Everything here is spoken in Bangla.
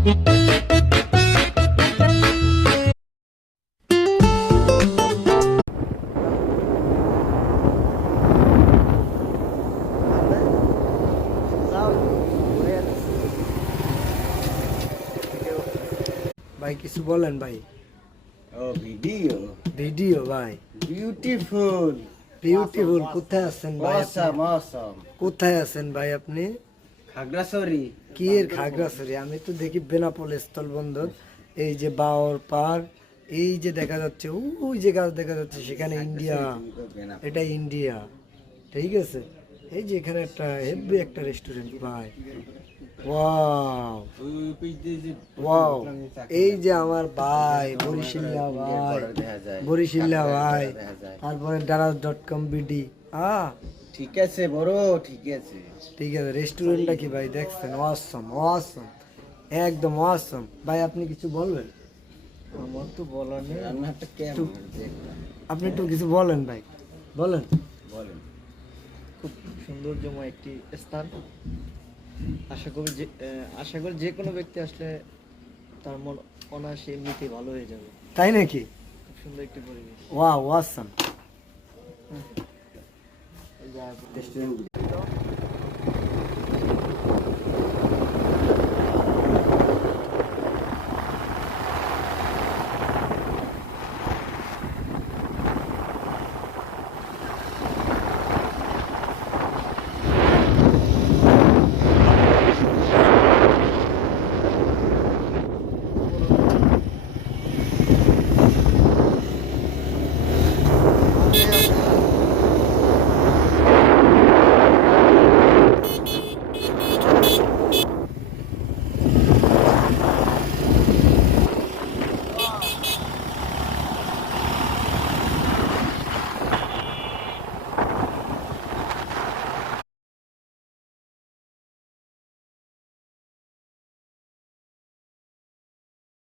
ভাই কিছু বলেন ভাই। ও ভিডিও ভিডিও ভাই। Beautiful beautiful. কোথায় আছেন ভাই আপনি? অসাম অসাম কোথায় আছেন ভাই আপনি? খাগড়াছড়ি কি এর খাগড়াছড়ি? আমি তো দেখি বেনাপোল স্থল বন্দর, এই যে বাওর পার, এই যে দেখা যাচ্ছে ওই যে গাছ দেখা যাচ্ছে সেখানে ইন্ডিয়া, এটা ইন্ডিয়া। ঠিক আছে, এই যে এখানে একটা হেভি একটা রেস্টুরেন্ট ভাই। ওয়াও ওয়াও, এই যে আমার ভাই বরিশিল্লা ভাই, বরিশিল্লা ভাই, তারপরে daraz.com বিডি। ঠিক আছে বড়, ঠিক আছে। ঠিক আছে, রেস্টুরেন্টটা কি ভাই দেখছেন? অসম অসম, একদম অসম। ভাই আপনি কিছু বলবেন? আমার তো বলার নেই, আমি একটা ক্যামেরা দেখলাম। আপনি একটু কিছু বলেন ভাই, বলেন। বলেন। খুব সৌন্দর্যময় একটি স্থান। আশা করি যে কোনো ব্যক্তি আসলে তার মন অনায়াসে এমনিতেই ভালো হয়ে যাবে। তাই নাকি? খুব সুন্দর একটি পরিবেশ। ওয়াও অসম। রেস্টুরেন্ট